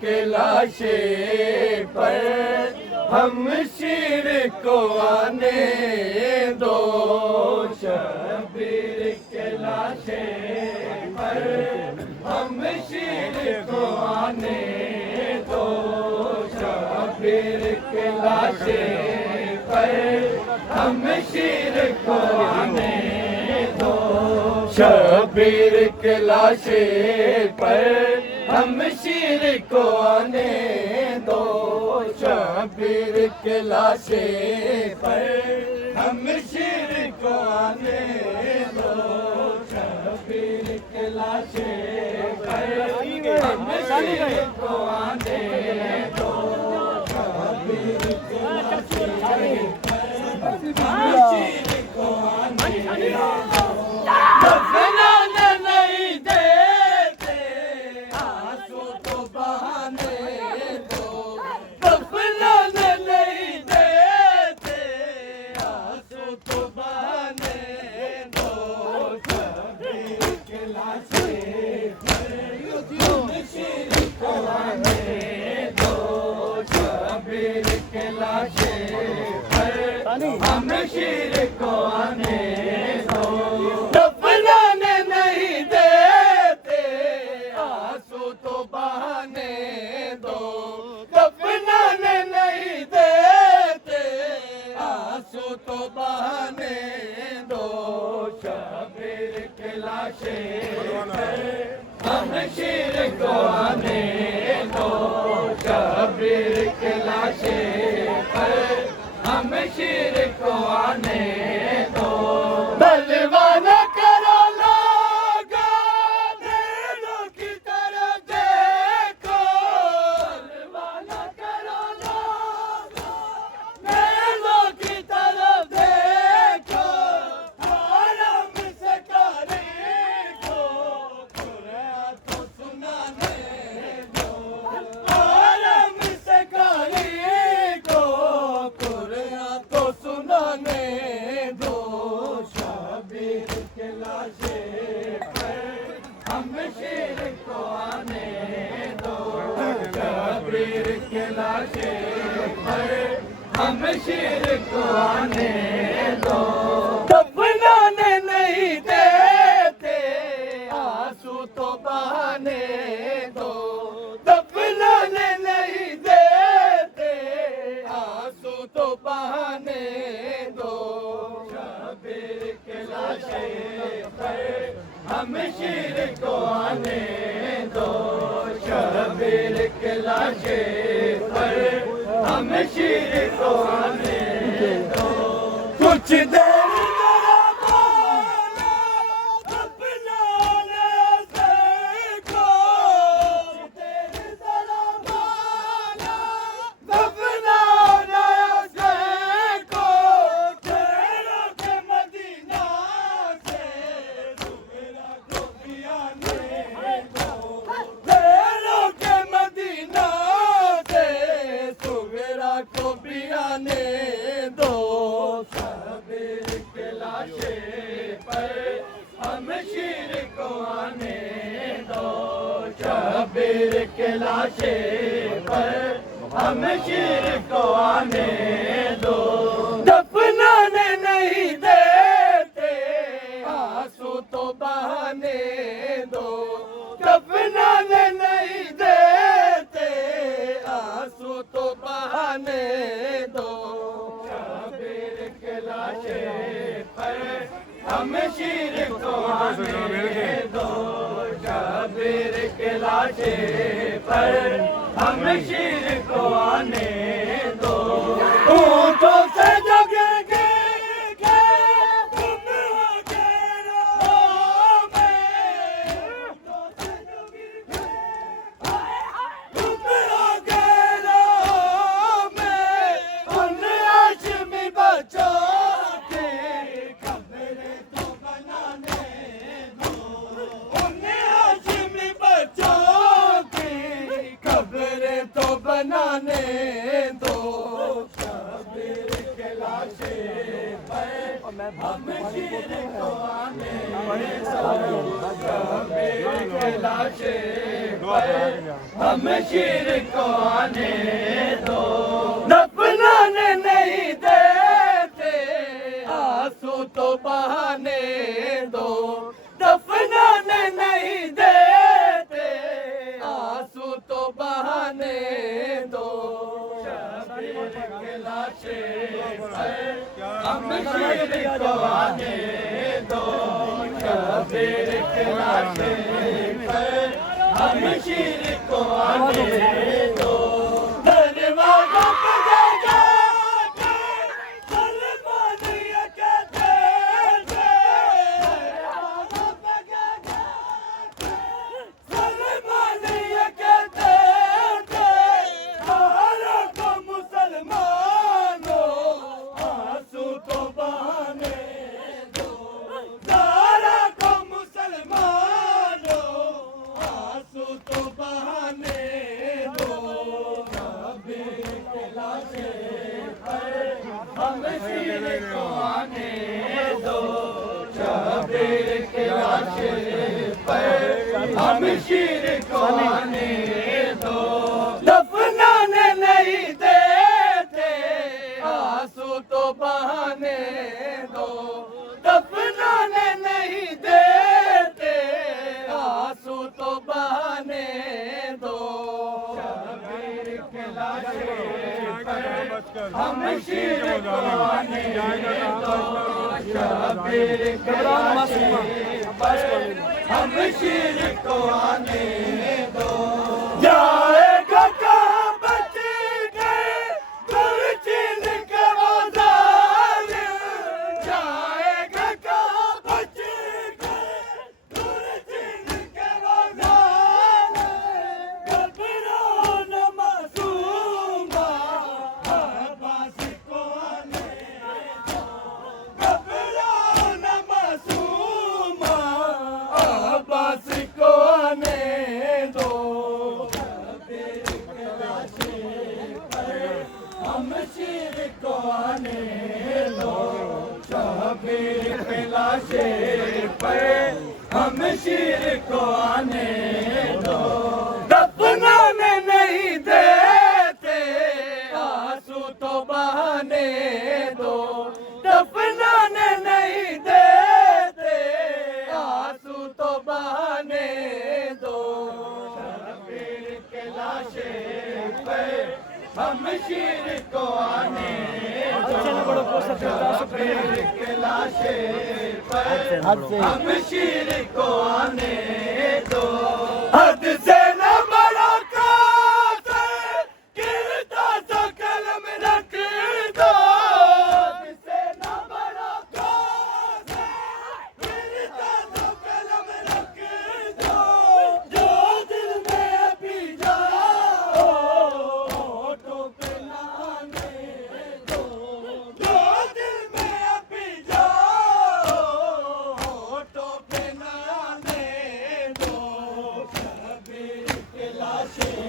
के लाशे पर हम शीर को आने दो, शबीर के लाशे पर हम शीर को आने दो, शबीर के लाशे पर हम शीर को आने दो, शबीर के लाशे पर हम शीर को आने दो, शबीर के लाशे पर हम शीर को आने दो, शबीर के लाशे पर हम शीर को आने दो, शबीर के लाशे पर हम शीर को आने दो। दफनाने नहीं देते आंसू तो बहाने दो, दफनाने नहीं देते आंसू तो बहाने दो, शबीर के लाशे पर हम शीर को आने दो, शबीर के लाशे पर हम शीर को आने दो। दफनाने नहीं देते आंसू तो बहाने दो, दफनाने नहीं देते आंसू तो बहाने दो, शबीर के लाशे पर हम शीर को आने दो, शबीर के लाशे पर हम शीर को आने दो। बलवाना करो लोगो दिलों की तरफ देखो, बलवाना करो लोगो दिलों की तरफ देखो, आराम से तारीखो कुरान तो सुनाने दो, आराम से तारीखो कुरान तो सुनाने दो, शबीर के लाशे पर हम शीर को आने दो, शबीर के लाशे पर हम शीर को आने दो। दफनाने नहीं देते आंसू तो बहाने दो, दफनाने नहीं देते आंसू तो बहाने दो, शबीर के लाशे पर हम शीर को आने दो, शबीर के लाशे पर हम शीर को आने दो। कुछ देर जरा बोलो अपना देखो, कुछ देर जरा बोलो अपना देखो, तेरों के मदीना से सुवेरा को भी आने दो, तेरों के मदीना से सुवेरा को भी आने दो, शबीर के लाशे पर हम शीर को आने दो, शबीर के लाशे पर हम शीर को आने दो। दफनाने नहीं देते आंसू तो बहाने दो, दफनाने नहीं देते आंसू तो बहाने दो, शबीर के लाशे पर हम शीर को आने दो, शबीर के लाशे पर हम शीर को आने दो। ऊँटों से जगे के तुम हो घेरों में, ऊँटों से जगे के तुम हो घेरों में, उन हाशमी बच्चों के कब्रें तो बनाने दो, उन हाशमी बच्चों की कब्रें तो बनाने दो, शबीर के लाशे पर हम शीर को आने दो, शबीर के लाशे हम शीर को आने दो, दफनाने नहीं देते, आंसू तो बहाने दो, दफनाने नहीं देते, आंसू तो बहाने दो, शबीर के लाशें हम शीर को आने दो, शबीर के लाशें हम शीर को आने दो, दरवाज़ों पे जगा के सलमानिया कहते थे, दरवाज़ों पे जगा के सलमानिया कहते थे, सारों को मुसलमानों आंसू तो बहाने दो, सारों को मुसलमानों आंसू तो बहाने दो, शबीर के लाशें हम शीर को आने दो, शबीर के लाशें हम शीर को आने दो, दफनाने नहीं देते, आंसू तो बहाने दो, दफनाने नहीं देते, आंसू तो बहाने दो, शबीर के लाशें हम शीर को आने दो, शबीर के लाशें हम शीर को आने दो, जाएगा कहाँ बच गए गुरचीन के वो जालिम, जाएगा कहाँ बच गए गुरचीन के वो जालिम, घबराओ न मासूमा अब्बास को आने दो, घबराओ न मासूमा अब्बास को आने दो, शबीर के लाशें हम शीर को आने दो, शबीर के लाशें हम शीर को आने दो, दफनाने नहीं देते, आंसू तो बहाने दो, दफनाने नहीं देते, आंसू तो बहाने दो, शबीर के लाशें हम शीर को आने दो, शबीर के लाशें हम शीर को आने दो, हद से न बड़ा कातिल गिरता तो कलम रख दो, हद से न बड़ा कातिल गिरता तो कलम रख दो, जो दिल में अभी जाओ होठों पे लाने दो, जो दिल में अभी जाओ होठों पे लाने दो, शबीर के लाशें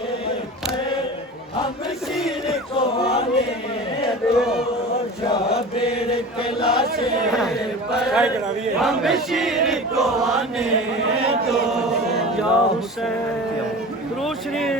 हम शीर को आने दो, शबीर के लाशें हम शीर को आने दो, या हुसैन, दुरूद शरीफ।